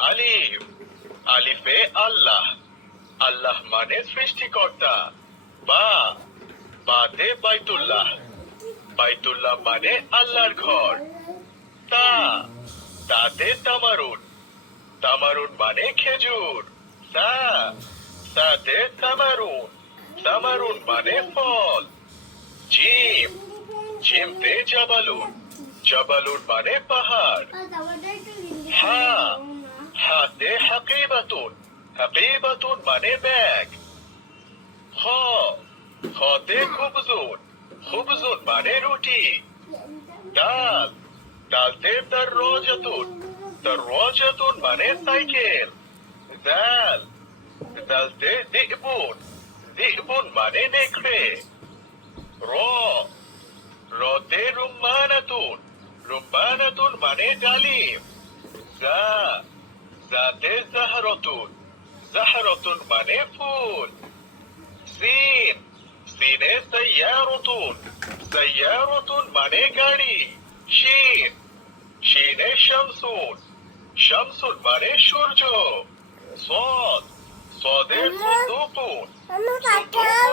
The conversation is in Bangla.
আলিফ, আলিফে আল্লাহ, আল্লাহ মানে সৃষ্টিকর্তা। বা, বাতে বাইতুল্লাহ, বাইতুল্লাহ মানে আল্লাহর ঘর। তা, তাতে তামারুন, তামারুন মানে খেজুর। সা, সাতে তামারুন, তামারুন মানে ফল। জিম, জিমতে জাবালুন, জাবালুন মানে পাহাড়। হা, হাতে হাকিবাতুন, হাকিবাতুন মানে ব্যাগ। খ, খতে খুবজুন, খুবজুন মানে রুটি। ডাল, ডালতে দরওয়াজাতুন, দরওয়াজাতুন মানে সাইকেল। দাল, দালতে দিবুন, দিবুন মানে নেকড়ে। র, রতে রুম্মানাতুন, রুম্মানাতুন মানে ডালিম। জা, জাতে জাহরতুন, জাহরতুন মানে ফুল। সিন, সিনে সাইয়ারতুন, সাইয়ারতুন মানে গাড়ি। শিন, শিনে শামসুন, শামসুন মানে সূর্য। সদ, সদে সুন্দুকুন, সুন্দুকুন